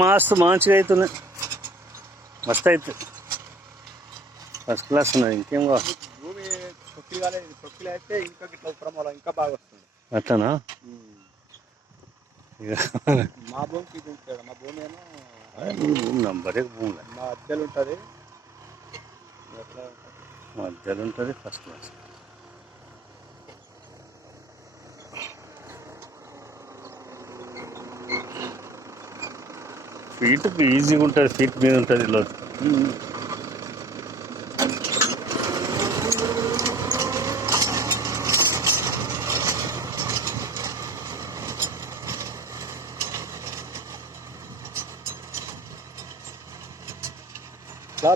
మస్తు మంచిగా అవుతున్నాయి, మస్తు అవుతుంది, ఫస్ట్ క్లాస్ ఉన్నది. ఇంకేం కావాలి? భూమి తొక్కిలు అయితే ఇంకా గిట్ల ఉత్తరం ఇంకా బాగా వస్తుంది. అట్లనా? మా భూమికి ఇది ఉంటుంది. మా భూమి ఏమో భూమి నంబరే భూమి మా మధ్యలో ఉంటుంది, మధ్యలో ఉంటుంది, ఫస్ట్ క్లాస్. ఫీట్కి ఈజీగా ఉంటుంది, ఫీట్ మీద ఉంటుంది లోతు.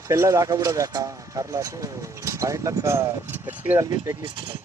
పిల్ల దాకా కూడా కర్రకు పాయింట్లకు గట్టిగా తగిలి తెగిలిస్తున్నాం.